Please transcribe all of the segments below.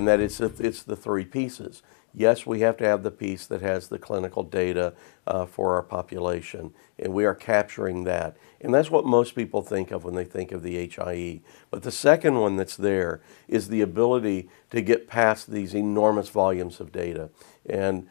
and that it's the three pieces. Yes, we have to have the piece that has the clinical data for our population, and we are capturing that. And that's what most people think of when they think of the HIE. But the second one that's there is the ability to get past these enormous volumes of data. And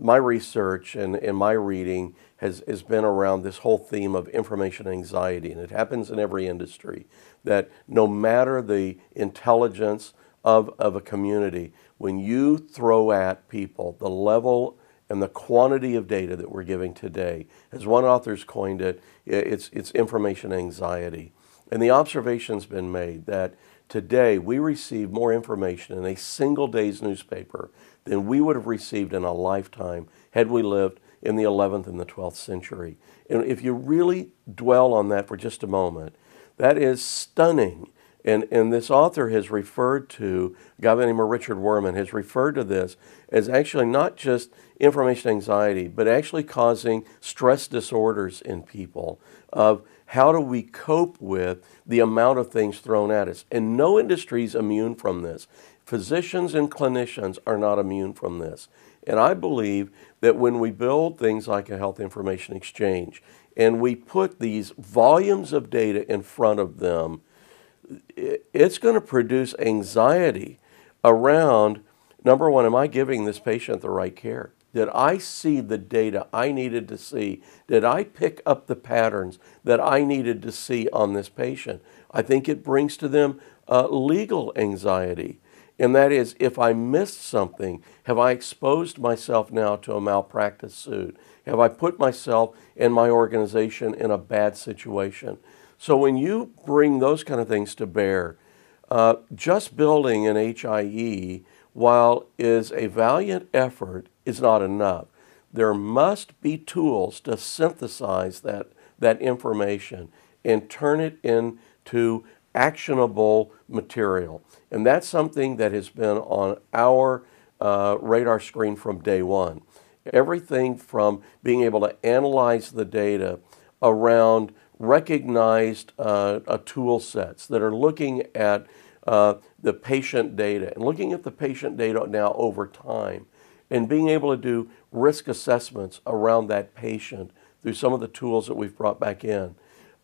my research and my reading has been around this whole theme of information anxiety, and it happens in every industry, that no matter the intelligence of a community, when you throw at people the level and the quantity of data that we're giving today, as one author's coined it, it's information anxiety. And the observation's been made that today we receive more information in a single day's newspaper than we would have received in a lifetime had we lived in the 11th and the 12th century. And if you really dwell on that for just a moment, that is stunning. And this author has referred to, a guy by the name of Richard Werman, has referred to this as actually not just information anxiety, but actually causing stress disorders in people of how do we cope with the amount of things thrown at us. And no industry is immune from this. Physicians and clinicians are not immune from this. And I believe that when we build things like a health information exchange and we put these volumes of data in front of them, it's going to produce anxiety around, number one, am I giving this patient the right care? Did I see the data I needed to see? Did I pick up the patterns that I needed to see on this patient? I think it brings to them legal anxiety. And that is, if I missed something, have I exposed myself now to a malpractice suit? Have I put myself and my organization in a bad situation? So when you bring those kind of things to bear, just building an HIE, while is a valiant effort, is not enough. There must be tools to synthesize that information and turn it into actionable material. And that's something that has been on our radar screen from day one. Everything from being able to analyze the data around recognized tool sets that are looking at the patient data and looking at the patient data now over time and being able to do risk assessments around that patient through some of the tools that we've brought back in.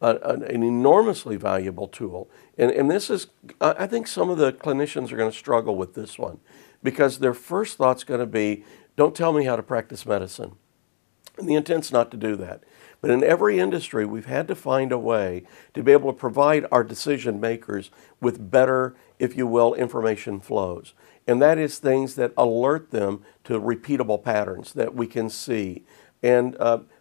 An enormously valuable tool. And this is, I think some of the clinicians are going to struggle with this one because their first thought's going to be, don't tell me how to practice medicine. And the intent's not to do that. But in every industry, we've had to find a way to be able to provide our decision makers with better, if you will, information flows. And that is things that alert them to repeatable patterns that we can see. And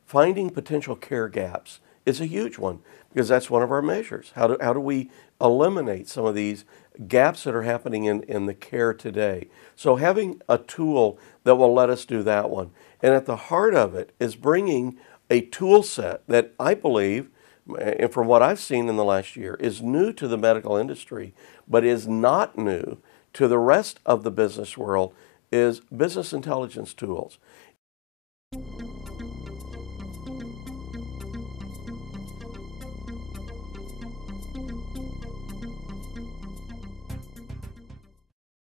finding potential care gaps is a huge one because that's one of our measures. How do we eliminate some of these gaps that are happening in the care today? So having a tool that will let us do that one. And at the heart of it is bringing a tool set that I believe, and from what I've seen in the last year, is new to the medical industry, but is not new to the rest of the business world, is business intelligence tools.